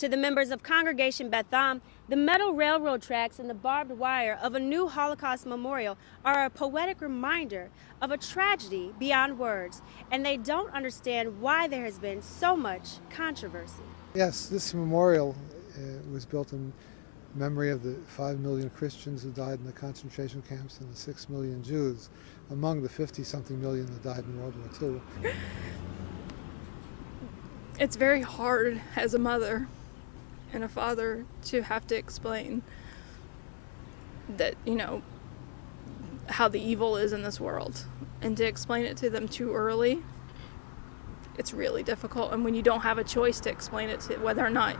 To the members of Congregation.mp4, the metal railroad tracks and the barbed wire of a new Holocaust memorial are a poetic reminder of a tragedy beyond words, and they don't understand why there has been so much controversy. Yes, this memorial was built in memory of the 5 million Christians who died in the concentration camps and the 6 million Jews, among the 50-something million that died in World War II. It's very hard as a mother and a father to have to explain that, how the evil is in this world. And to explain it to them too early, it's really difficult. And when you don't have a choice to explain it to whether or not,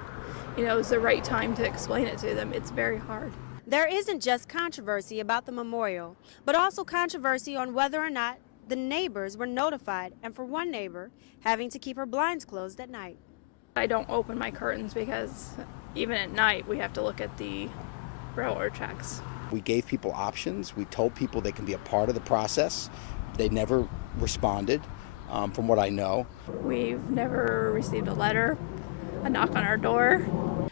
is the right time to explain it to them, it's very hard. There isn't just controversy about the memorial, but also controversy on whether or not the neighbors were notified, and for one neighbor, having to keep her blinds closed at night. I don't open my curtains because even at night we have to look at the railroad tracks. We gave people options. We told people they can be a part of the process. They never responded, from what I know. We've never received a letter, a knock on our door.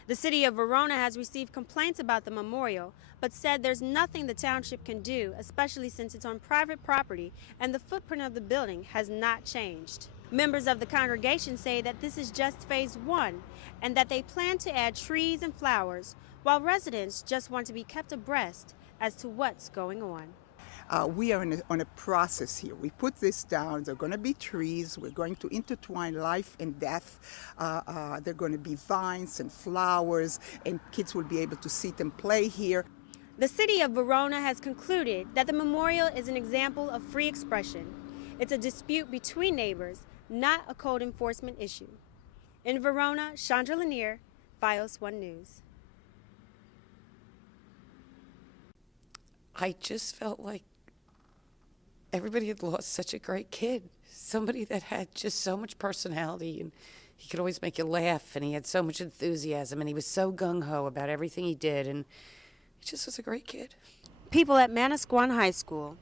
The city of Verona has received complaints about the memorial, but said there's nothing the township can do, especially since it's on private property and the footprint of the building has not changed. Members of the congregation say that this is just phase one and that they plan to add trees and flowers, while residents just want to be kept abreast as to what's going on. We are on a process here. We put this down. There are going to be trees. We're going to intertwine life and death. There are going to be vines and flowers, and kids will be able to sit and play here. The city of Verona has concluded that the memorial is an example of free expression. It's a dispute between neighbors, not a code enforcement issue. In Verona, Chandra Lanier, Fios1 News. I just felt like everybody had lost such a great kid, somebody that had just so much personality, and he could always make you laugh, and he had so much enthusiasm, and he was so gung-ho about everything he did, and he just was a great kid. People at Manasquan High School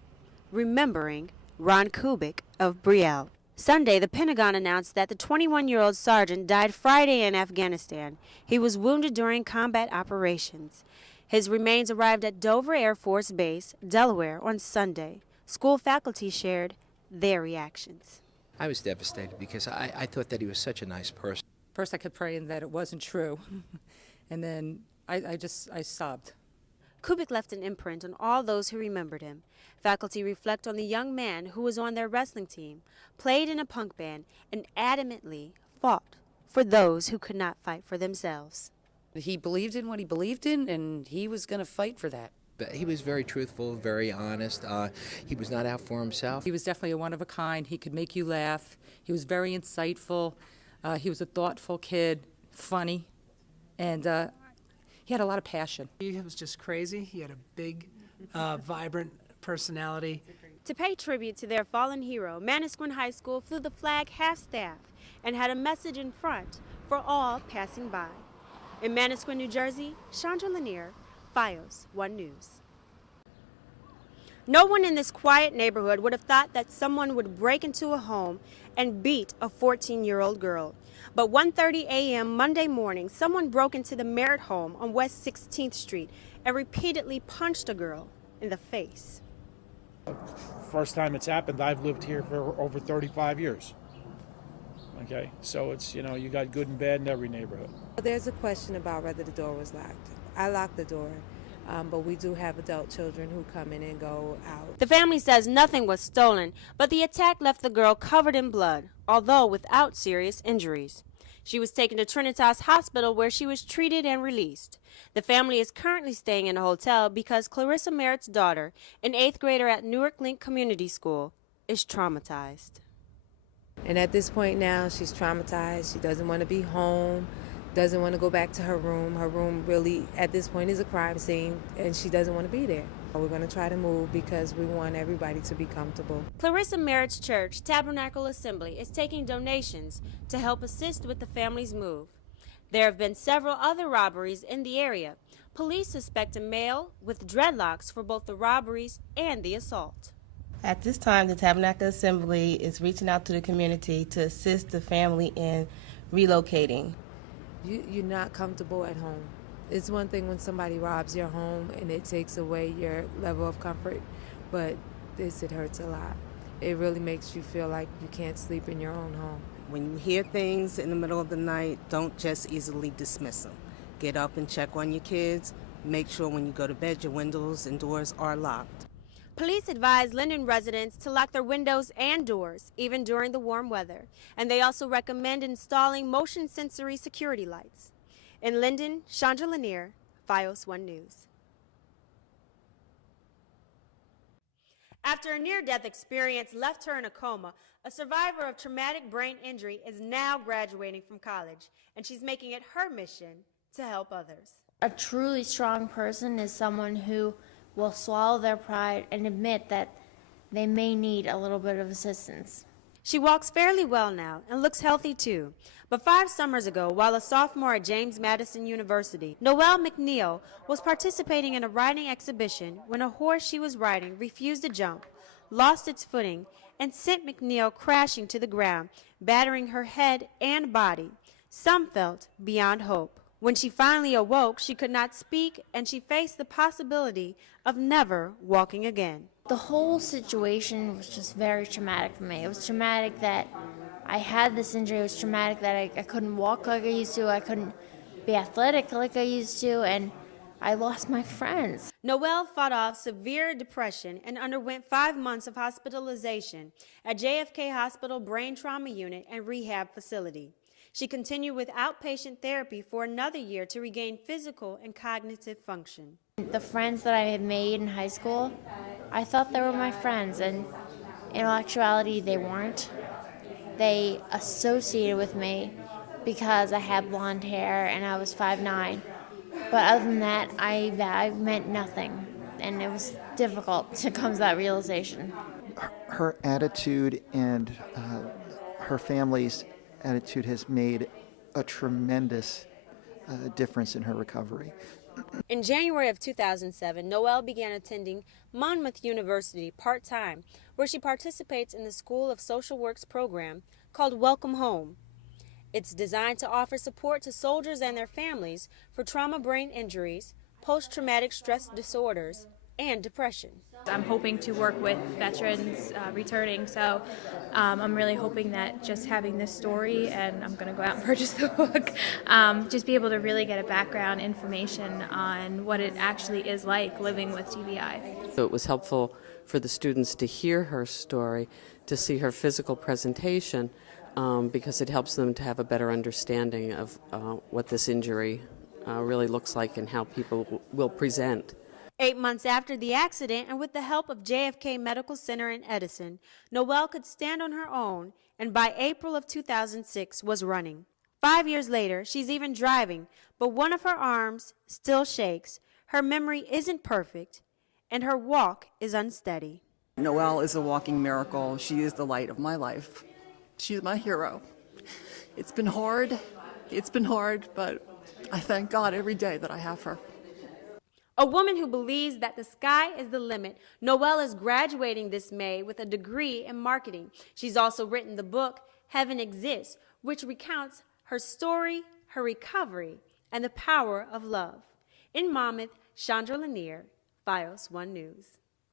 remembering Ron Kubik of Brielle. Sunday, the Pentagon announced that the 21-year-old sergeant died Friday in Afghanistan. He was wounded during combat operations. His remains arrived at Dover Air Force Base, Delaware, on Sunday. School faculty shared their reactions. I was devastated because I thought that he was such a nice person. First I kept praying that it wasn't true, and then I sobbed. Kubik left an imprint on all those who remembered him. Faculty reflect on the young man who was on their wrestling team, played in a punk band, and adamantly fought for those who could not fight for themselves. He believed in what he believed in, and he was going to fight for that. But he was very truthful, very honest. He was not out for himself. He was definitely a one-of-a-kind. He could make you laugh. He was very insightful. He was a thoughtful kid, funny, and he had a lot of passion. He was just crazy. He had a big, vibrant personality. To pay tribute to their fallen hero, Manasquan High School flew the flag half-staff and had a message in front for all passing by. In Manasquan, New Jersey, Chandra Lanier, Fios1 News. No one in this quiet neighborhood would have thought that someone would break into a home and beat a 14-year-old girl. But 1:30 a.m. Monday morning, someone broke into the Merritt home on West 16th Street and repeatedly punched a girl in the face. First time it's happened, I've lived here for over 35 years. Okay, so it's, you got good and bad in every neighborhood. There's a question about whether the door was locked. I locked the door, but we do have adult children who come in and go out. The family says nothing was stolen, but the attack left the girl covered in blood, although without serious injuries. She was taken to Trinitas Hospital where she was treated and released. The family is currently staying in a hotel because Clarissa Merritt's daughter, an 8th grader at Newark Link Community School, is traumatized. And at this point now, she's traumatized. She doesn't want to be home, doesn't want to go back to her room. Her room really, at this point, is a crime scene, and she doesn't want to be there. We're going to try to move because we want everybody to be comfortable. Clarissa Merritt's church, Tabernacle Assembly, is taking donations to help assist with the family's move. There have been several other robberies in the area. Police suspect a male with dreadlocks for both the robberies and the assault. At this time, the Tabernacle Assembly is reaching out to the community to assist the family in relocating. You're not comfortable at home. It's one thing when somebody robs your home and it takes away your level of comfort, but it hurts a lot. It really makes you feel like you can't sleep in your own home. When you hear things in the middle of the night, don't just easily dismiss them. Get up and check on your kids. Make sure when you go to bed your windows and doors are locked. Police advise Linden residents to lock their windows and doors, even during the warm weather. And they also recommend installing motion sensory security lights. In Linden, Chandra Lanier, Fios1 News. After a near-death experience left her in a coma, a survivor of traumatic brain injury is now graduating from college, and she's making it her mission to help others. A truly strong person is someone who will swallow their pride and admit that they may need a little bit of assistance. She walks fairly well now and looks healthy too. But 5 summers ago, while a sophomore at James Madison University, Noelle McNeil was participating in a riding exhibition when a horse she was riding refused to jump, lost its footing, and sent McNeil crashing to the ground, battering her head and body. Some felt beyond hope. When she finally awoke, she could not speak, and she faced the possibility of never walking again. The whole situation was just very traumatic for me. It was traumatic that I had this injury. It was traumatic that I couldn't walk like I used to. I couldn't be athletic like I used to, and I lost my friends. Noelle fought off severe depression and underwent 5 months of hospitalization at JFK Hospital Brain Trauma Unit and Rehab Facility. She continued with outpatient therapy for another year to regain physical and cognitive function. The friends that I had made in high school, I thought they were my friends, and in actuality they weren't. They associated with me because I had blonde hair and I was 5'9". But other than that, I meant nothing, and it was difficult to come to that realization. Her attitude and her family's attitude has made a tremendous difference in her recovery. In January of 2007, Noelle began attending Monmouth University part-time, where she participates in the School of Social Work's program called Welcome Home. It's designed to offer support to soldiers and their families for trauma brain injuries, post-traumatic stress disorders, and depression. I'm hoping to work with veterans returning, so I'm really hoping that just having this story, and I'm going to go out and purchase the book, just be able to really get a background information on what it actually is like living with TBI. So it was helpful for the students to hear her story, to see her physical presentation, because it helps them to have a better understanding of what this injury really looks like and how people will present. 8 months after the accident, and with the help of JFK Medical Center in Edison, Noelle could stand on her own, and by April of 2006 was running. 5 years later, she's even driving, but one of her arms still shakes, her memory isn't perfect, and her walk is unsteady. Noelle is a walking miracle. She is the light of my life. She's my hero. It's been hard, but I thank God every day that I have her. A woman who believes that the sky is the limit, Noelle is graduating this May with a degree in marketing. She's also written the book, Heaven Exists, which recounts her story, her recovery, and the power of love. In Monmouth, Chandra Lanier, Fios1 News.